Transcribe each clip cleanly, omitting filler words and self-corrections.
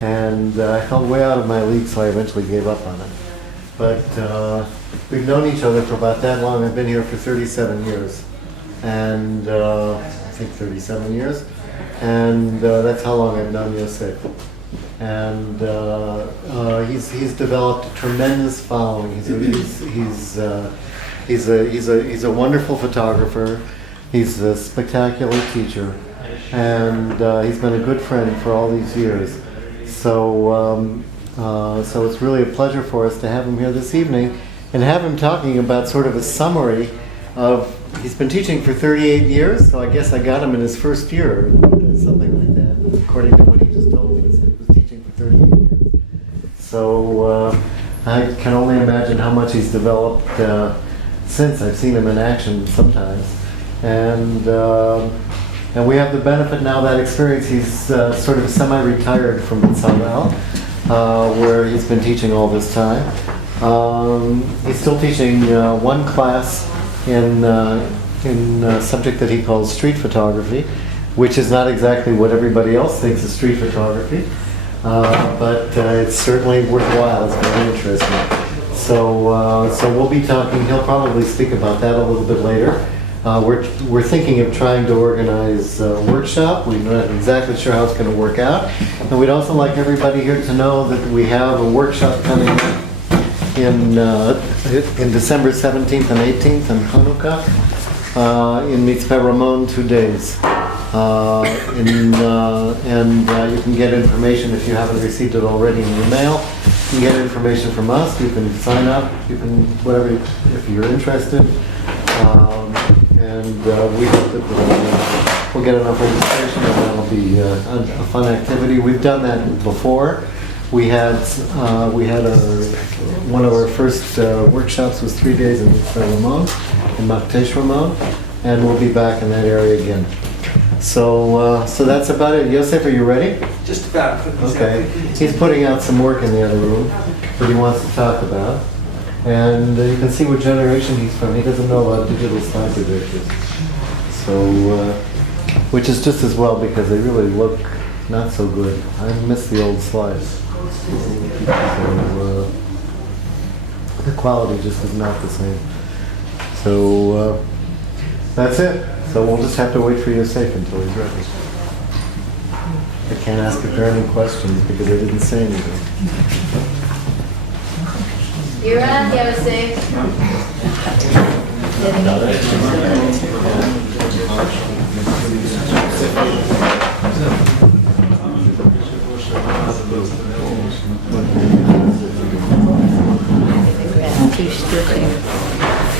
and I felt way out of my league, so I eventually gave up on it. But we've known each other for about that long. I've been here for 37 years, and I think 37 years, and that's how long I've known Yosaif. And he's developed a tremendous following. He's a wonderful photographer. He's a spectacular teacher, and he's been a good friend for all these years. So it's really a pleasure for us to have him here this evening and have him talking about sort of a summary of, he's been teaching for 38 years, so I guess I got him in his first year, something like that, according to what he just told me. He said he was teaching for 38 years. So I can only imagine how much he's developed since. I've seen him in action sometimes. And we have the benefit now of that experience. He's sort of semi-retired from Tzalel, where he's been teaching all this time. He's still teaching one class in a subject that he calls street photography, which is not exactly what everybody else thinks is street photography, but it's certainly worthwhile. It's very interesting. So we'll be talking. He'll probably speak about that a little bit later. We're thinking of trying to organize a workshop. We're not exactly sure how it's going to work out. And we'd also like everybody here to know that we have a workshop coming up in December 17th and 18th in Hanukkah in Mitzpeh Ramon, 2 days. And you can get information if you haven't received it already in your mail. You can get information from us. You can sign up. You can, whatever, if you're interested. And we hope that we'll get enough registration and that'll be a fun activity. We've done that before. We had one of our first workshops was 3 days in Ramon, in Maktesh Ramon, and we'll be back in that area again. So that's about it. Yosaif, are you ready? Just about. Okay. He's putting out some work in the other room that he wants to talk about. And you can see what generation he's from. He doesn't know about digital slide projectors. So, which is just as well because they really look not so good. I miss the old slides. So, the quality just is not the same. So, that's it. So we'll just have to wait for Yosaif until he's ready. I can't ask if there are any questions because I didn't say anything. You're on, Yosaif.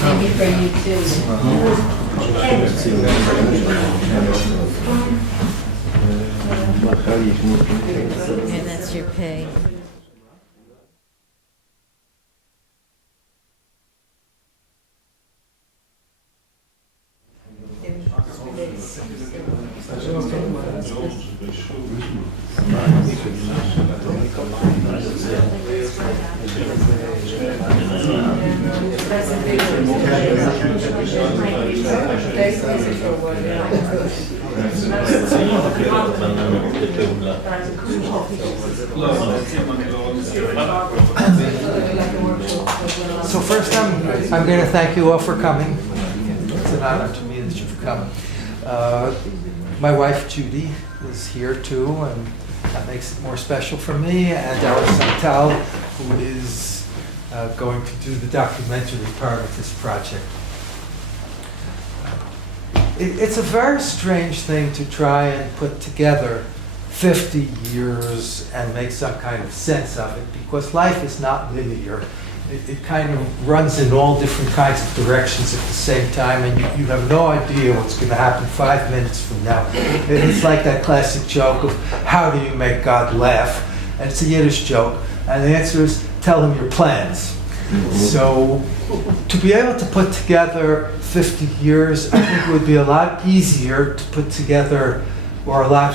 Maybe for you too. And that's your pay. So first, I'm going to thank you all for coming. It's an honor to me that you've come. My wife Judy is here too, and that makes it more special for me. And our son Tal, who is going to do the documentary part of this project. It's a very strange thing to try and put together 50 years and make some kind of sense of it, because life is not linear. It kind of runs in all different kinds of directions at the same time, and you have no idea what's going to happen 5 minutes from now. It's like that classic joke of, how do you make God laugh? And it's a Yiddish joke, and the answer is, tell him your plans. So to be able to put together 50 years, I think it would be a lot easier to put together, or a lot,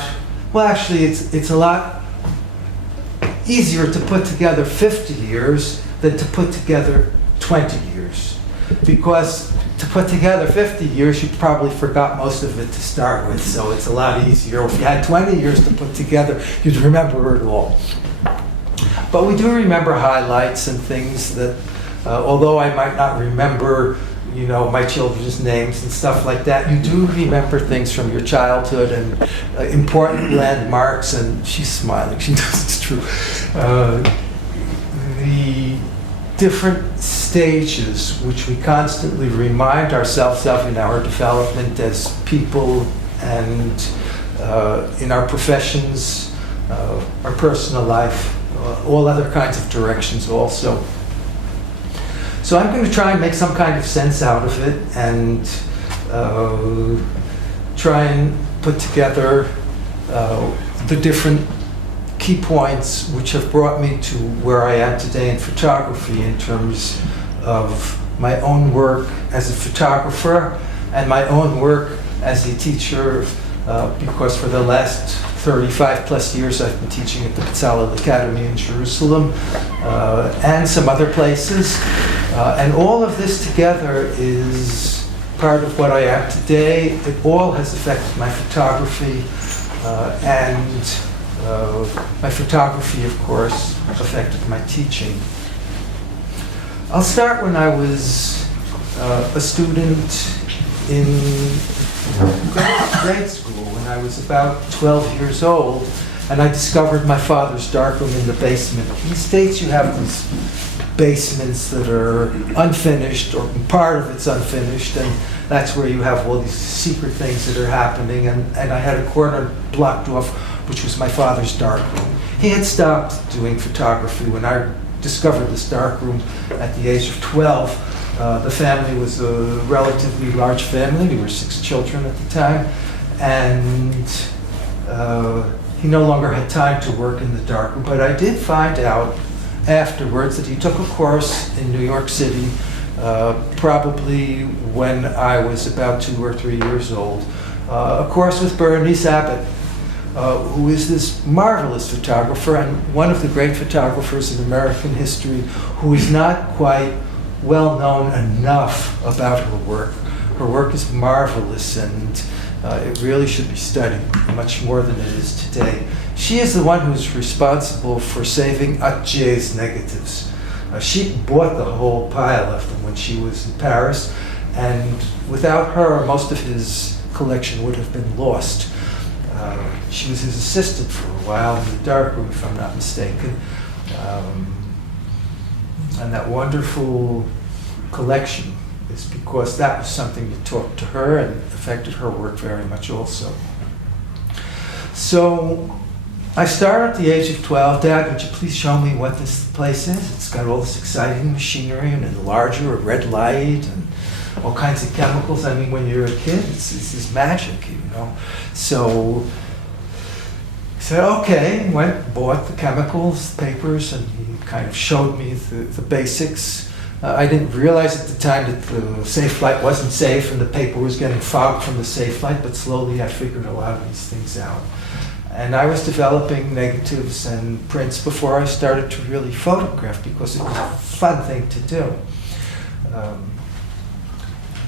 well actually it's a lot easier to put together 50 years than to put together 20 years. Because to put together 50 years, you probably forgot most of it to start with, so it's a lot easier. If you had 20 years to put together, you'd remember it all. But we do remember highlights and things that, although I might not remember, you know, my children's names and stuff like that, you do remember things from your childhood and important landmarks, and she's smiling, she knows it's true. The different stages which we constantly remind ourselves of in our development as people and in our professions, our personal life, all other kinds of directions also. So I'm going to try and make some kind of sense out of it and try and put together the different key points which have brought me to where I am today in photography in terms of my own work as a photographer and my own work as a teacher, because for the last 35 plus years I've been teaching at the Bezalel Academy in Jerusalem and some other places. And all of this together is part of what I am today. It all has affected my photography, and my photography, of course, affected my teaching. I'll start when I was a student in grade school, when I was about 12 years old, and I discovered my father's darkroom in the basement. In the States, you have these basements that are unfinished, or part of it's unfinished, and that's where you have all these secret things that are happening. And I had a corner blocked off, which was my father's darkroom. He had stopped doing photography when I discovered this darkroom at the age of 12. The family was a relatively large family. We were 6 children at the time, and he no longer had time to work in the darkroom. But I did find out afterwards that he took a course in New York City, probably when I was about 2 or 3 years old, a course with Bernice Abbott, who is this marvelous photographer and one of the great photographers in American history, who is not quite well known enough about her work. Her work is marvelous, and it really should be studied much more than it is today. She is the one who's responsible for saving Atget's negatives. She bought the whole pile of them when she was in Paris, and without her, most of his collection would have been lost. She was his assistant for a while in the darkroom, if I'm not mistaken. And that wonderful collection is because that was something that talked to her and affected her work very much also. So I started at the age of 12. Dad, would you please show me what this place is? It's got all this exciting machinery and an enlarger, a red light, and all kinds of chemicals. I mean, when you're a kid, it's magic, you know. So he said, okay, went, bought the chemicals, papers, and he kind of showed me the basics. I didn't realize at the time that the safe light wasn't safe and the paper was getting fogged from the safe light, but slowly I figured a lot of these things out. And I was developing negatives and prints before I started to really photograph, because it was a fun thing to do.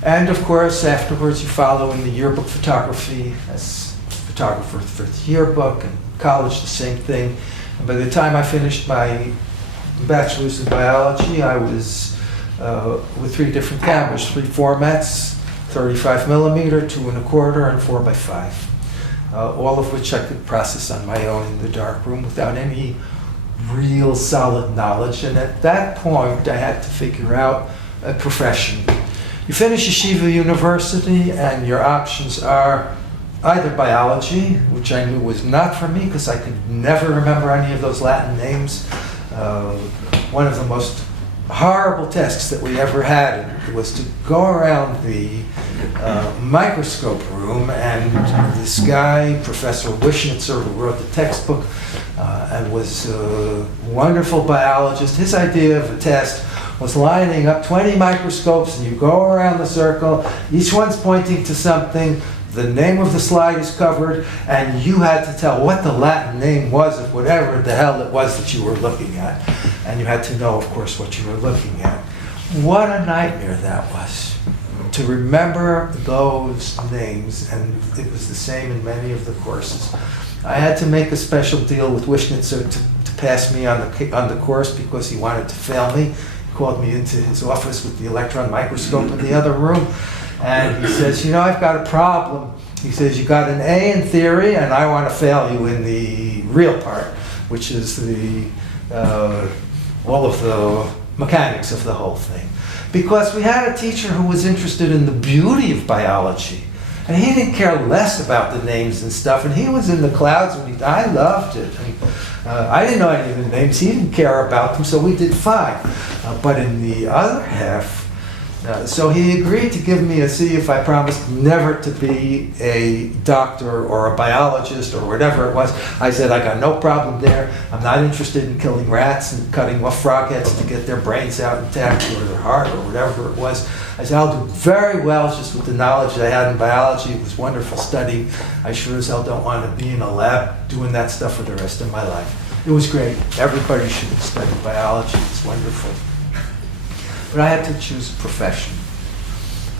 And of course, afterwards you follow in the yearbook photography as photographer for the yearbook, and college the same thing. And by the time I finished my bachelor's in biology, I was with 3 different cameras, 3 formats, 35 millimeter, 2 1/4, and 4x5. All of which I could process on my own in the darkroom without any real solid knowledge. And at that point, I had to figure out a profession. You finish Yeshiva University, and your options are either biology, which I knew was not for me because I could never remember any of those Latin names. One of the most horrible tests that we ever had was to go around the microscope room, and this guy, Professor Wischnitzer, who wrote the textbook and was a wonderful biologist, his idea of a test was lining up 20 microscopes, and you go around the circle, each one's pointing to something, the name of the slide is covered, and you had to tell what the Latin name was of whatever the hell it was that you were looking at. And you had to know, of course, what you were looking at. What a nightmare that was. to remember those names, and it was the same in many of the courses. I had to make a special deal with Wishnitzer to pass me on the course because he wanted to fail me. He called me into his office with the electron microscope in the other room, and he says, I've got a problem. He says, you got an A in theory, and I want to fail you in the real part, which is all of the mechanics of the whole thing. Because we had a teacher who was interested in the beauty of biology. And he didn't care less about the names and stuff. And he was in the clouds when I loved it. And, I didn't know any of the names. He didn't care about them, so we did fine. But in the other half, so he agreed to give me a C if I promised never to be a doctor or a biologist or whatever it was. I said, I got no problem there. I'm not interested in killing rats and cutting off frog heads to get their brains out intact or their heart or whatever it was. I said, I'll do very well just with the knowledge that I had in biology. It was wonderful studying. I sure as hell don't want to be in a lab doing that stuff for the rest of my life. It was great. Everybody should have studied biology. It's wonderful. But I had to choose a profession.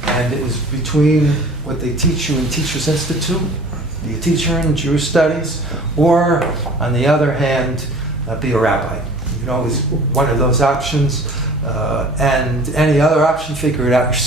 And it was between what they teach you in Teachers Institute, be a teacher in Jewish studies, or, on the other hand, be a rabbi. It was one of those options. And any other option, figure it out yourself.